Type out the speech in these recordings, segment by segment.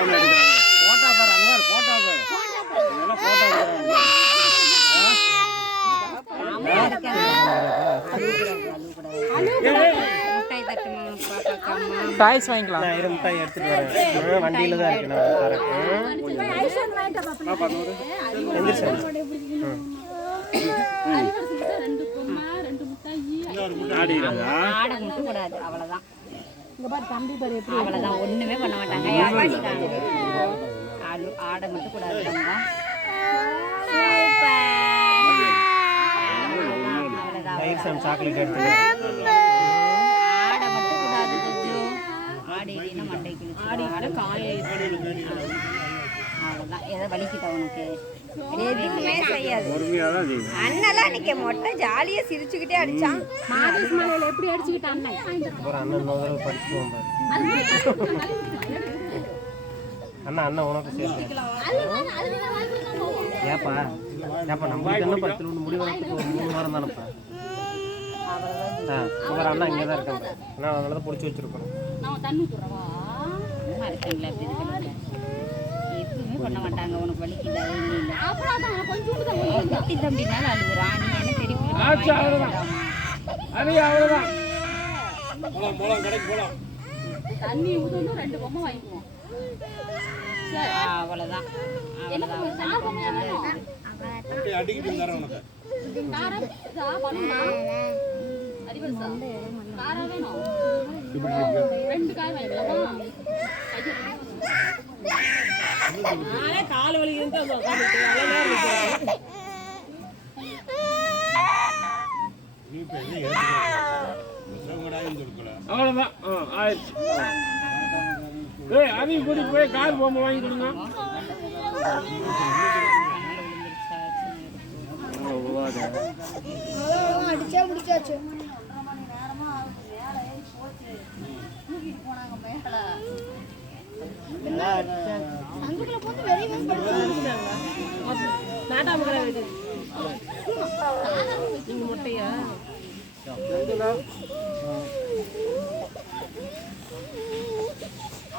போட்டா பாரு அங்க போட்டா பாரு இதெல்லாம் போட்டா டாய்ஸ் வாங்கிக்கலாம். நான் இரு மிட்டாய் எடுத்துட்டு வரேன். வண்டியில தான் இருக்கு, நான் தரேன். அவ்வளவுதான், ஒண்ணுமே பண்ண மாட்டாங்க. ஆடை மட்டும் கூடாது. சாக்லேட் எடுத்து ஆடை மட்டும் கூடாது. ஆடினா மண்டை கிழிச்சு ஆடை காய அவ்வளோதான். எதை வலிக்குதா உனக்கு? எதுவுமே செய்யாது. அண்ணெல்லாம் நிக்க மொட்டை ஜாலியா சிரிச்சுக்கிட்டே அடிச்சான். மாதேஷ் மலையில எப்படி அடிச்சுக்கிட்டான் அண்ணன் படிச்சுவோம். அண்ணா உனக்கு சேர்த்து ஏப்பா நம்மளுக்கு என்ன 10 முடிவு வரத்துக்கு 3 வாரம் தானேப்பா. அண்ணா இங்கே தான் இருக்காங்க. நான் அதனால தான் பிடிச்சி வச்சிருக்கோம். எதுவுமே பண்ண மாட்டாங்க. உனக்கு வலிக்குதா? குட்டி தம்பினால அழுகுறான். நீ என்ன பெரிய தண்ணி ஊற்றணும் 2 பொம்மை வாங்கிக்குவோம். அவ்வளோதான். கால் வலி அவ்வளோதான். ஆயிடுச்சு. அதையும் கூட்டிட்டு போய் கார் பொம்மை வாங்கி கொடுங்க. அடிச்சா முடிச்சாச்சு. முட்டையா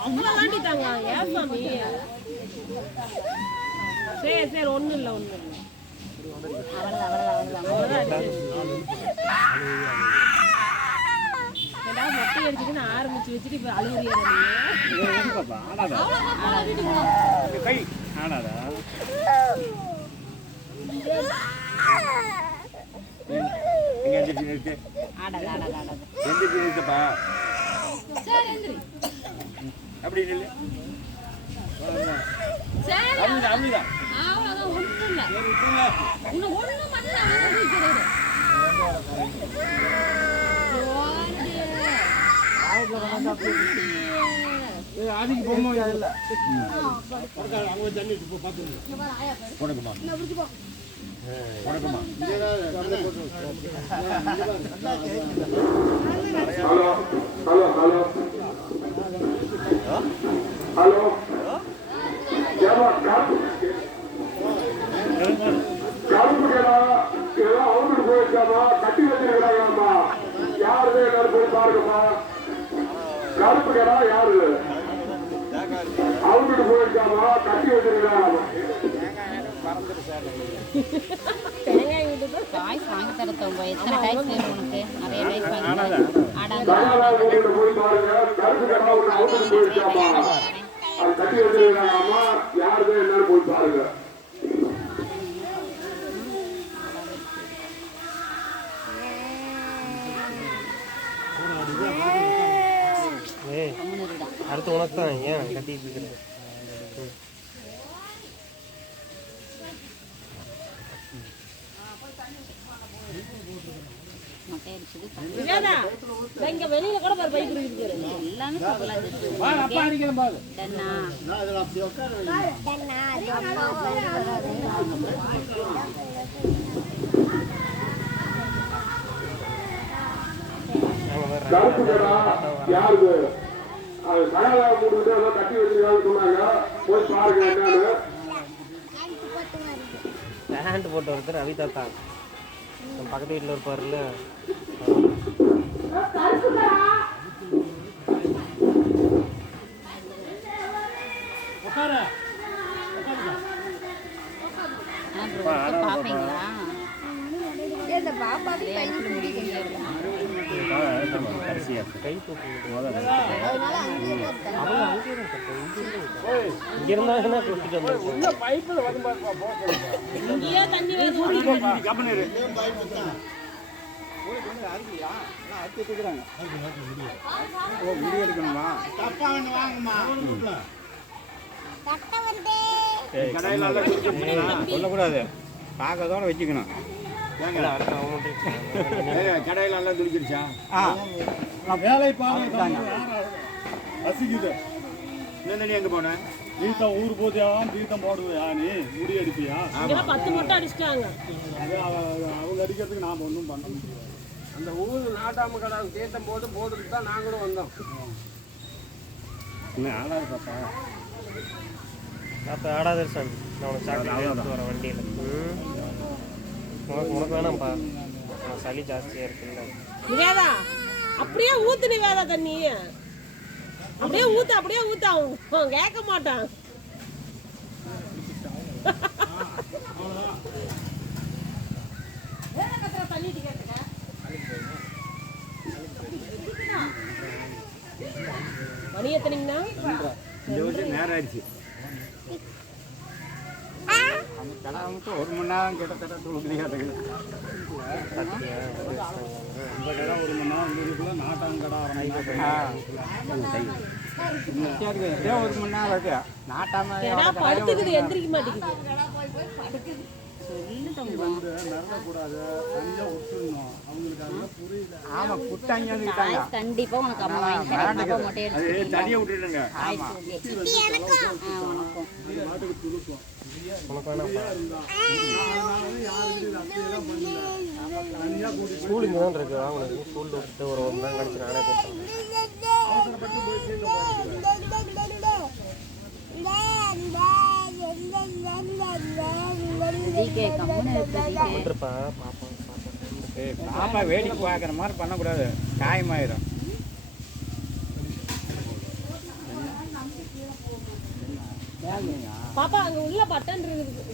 அவ்வளோ தாண்டிட்டாங்க. ஏன் சாமி? சரி ஒன்றும் இல்லை. மொட்டை அடிச்சுன்னு ஆரம்பிச்சு வச்சுட்டு இப்போ அழுகுறியா? அப்படி இல்லை. அதுக்கு பொம்மை இல்லை. தண்ணி உனக்குமா உனக்குமா ஹலோ கருப்புகளா இதெல்லாம் அவுட்டு போயிருக்காமா, கட்டி வச்சிருக்கிறாங்கம்மா. யாருமே எல்லாரும் போய் பாருங்கம்மா. கருப்புகளா யாரு அவுட்டு போயிருக்காமா, கட்டி வச்சிருக்கிறாங்க. டாய்ஸ் வாங்கி தரத்தவங்க. எத்தனை டாய்ஸ் வேணும் உனக்கு? நிறைய டாய்ஸ் வாங்கி போய் பாருங்க. கருப்புகளா ஒன்று அவுட்டு போயிருக்காமா, அது கட்டி வச்சிருக்காங்கம்மா. யாருமே எல்லாரும் போய் பாருங்க. அடுத்து உனக்கு தான். ஏன் கட்டிட்டு இருக்கிறது? வெளியில கூட பைக் இருக்கு. எல்லாமே சொல்லலாம். கருப்புகளா யாரு கனகா மூணு கட்டி வச்சிருக்காங்கன்னு சொன்னாங்க. போய் பாருங்க என்னன்னு. பேண்ட் போட்டு ஒருத்தர் அவிதா தான் பக்கத்து வீட்டில் இருப்பாருல்ல. அதனால அங்கேயே தான் இருக்காங்க. அவங்க அங்கேயே தான் இருக்காங்க. இங்கே இருந்தாங்கன்னா கூட்டிட்டு வந்துருக்கோம். உள்ள பைப்பில் வந்து பாருப்பா போகிறேன் இங்கேயே தண்ணி வருது. கம்பெனி சொல்லக்கூடாது, பார்க்கறதோட வச்சுக்கணும். அடுத்து அவங்க கடையில் நல்லா துடிச்சிருச்சா? வேலை பாருங்க ரசிக்குது. முன்னாடி எங்கே போனேன்? தீர்த்தம் ஊர் போதியா தீர்த்தம் போடுவியா நீ முடி அடிப்பியா? இங்கெல்லாம் 10 மொட்டை அடிச்சிட்டாங்க. அவங்க அடிக்கிறதுக்கு நாம் ஒன்றும் பண்ண முடியாது. அந்த ஊர் நாட்டாம கடை தேட்டம் போட்டுட்டு தான் நாங்களும் வந்தோம். இன்னும் ஆளாது பாப்பா. அப்போ ஆடாத சாமி, நான் உனக்கு சாப்பிட்டு எடுத்து வரேன் வண்டியில். உனக்கு வேணாம்ப்பா, சளி ஜாஸ்தியாக இருக்குல்ல. நிவேதா அப்படியே ஊத்து நிவேதா தண்ணி. அப்படியே ஊத்து அவன் கேட்க மாட்டான். மணி எத்தனைங்கண்ணா? இந்த வருஷம் நேரம் ஆயிடுச்சு. ஒரு மணி நேரம் கிட்டத்தட்ட தூக்கிட்டு இந்த கடை 1 மணி நேரம் இருக்குள்ள நாட்டாங்கடை ஒரு மணி நேரம் இருக்கு. நாட்டாம ஏன்னா படுத்துக்குது, எந்திரிக்க மாட்டேங்குது. நிறக்கூடாது, தனியாக விட்டுருணும். அவங்களுக்கு அதெல்லாம் புரியல. ஆமா குட்டாங்க காய்ஸ் கண்டிப்பா உனக்கு அம்மா வாங்கி தரேன். அப்பா மொட்டை எடுத்து தனியா விட்டுடுங்க. வணக்கம். நாட்டுக்கு துளுக்கும். உனக்கு வேணாம்ப்பா. அப்படியெல்லாம் பண்ணல. தனியாக கூட்டிட்டு ஸ்கூல் இங்கே தான் இருக்குது. வாங்க ஸ்கூலில் விட்டு ஒரு 1 மணி நேரம் கழிச்சு நானே போட்டேன். ஜிகே கம்முன்னு இருக்கு. வந்துருப்பா பாப்பா. பாப்பா வேடிக்கை பார்க்குற மாதிரி பண்ணக்கூடாது, காயமாயிரும். பாப்பா அங்க உள்ள பட்டன் இருக்குது.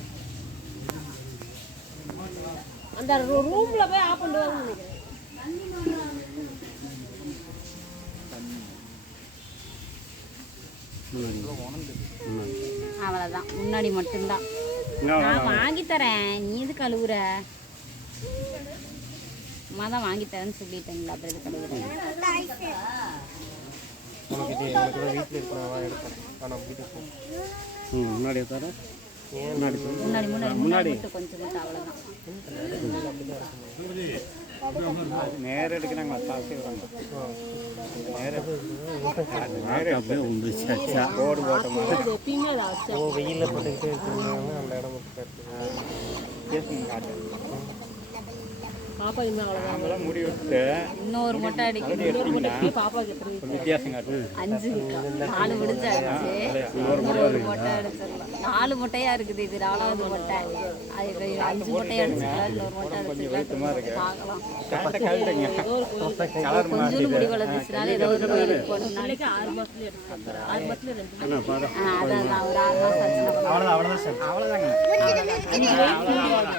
அந்த ரூம்ல போய் ஆஃப் பண்ணுவாங்கன்னு நினைக்கிறேன். அவ்வளவுதான், முன்னாடி மட்டும்தான். நான் வாங்கி தரேன், நீ எது கழுவுற? அம்மா தான் வாங்கி தரேன்னு சொல்லிட்டேங்களா, அப்புறம் எது கழுவுறேன்? உனக்கு இது எனக்கு தான் வீட்டில் இருக்கிறவா எடுத்தேன். ஆனால் வீட்டுக்கு முன்னாடி தர ஏன் முன்னாடி மட்டும் கொஞ்சம் மட்டும் அவ்வளோதான். நேரம் எடுக்கிறாங்க. போடு போட்ட மாதிரி அது எப்பயுமே அதை வச்சா வெயிலில் போட்டுக்கிட்டு வச்சுருந்தாங்க. அந்த இடம் மட்டும் பாப்பா இனிமே அவ்வளோதான். நம்மளாம் முடி விட்டு இன்னொரு மொட்டை அடிக்கணும். இன்னொரு மொட்டை பாப்பாவுக்கு எப்படி வித்தியாசம் காட்டு. 5 4 முடிஞ்சாச்சு. இன்னொரு மொட்டை அடிச்சிடலாம். 4 மொட்டையா இருக்குது, இது 4வது மொட்டை. அது 5 மொட்டையா அடிச்சுக்கலாம், இன்னொரு மொட்டை அடிச்சுக்கலாம். பார்க்கலாம். கொஞ்சம் முடி வளர்ந்துச்சுனால ஏதோ ஒரு கோயிலுக்கு போகணும். நாளைக்கு 6 மாசத்துல எடுத்து 6 மாசத்துல 2 அதான் ஒரு 6 மாசம் ஆச்சுன்னா அவ்வளோதான் சார். அவ்வளோதாங்க. அவ்வளோதான்.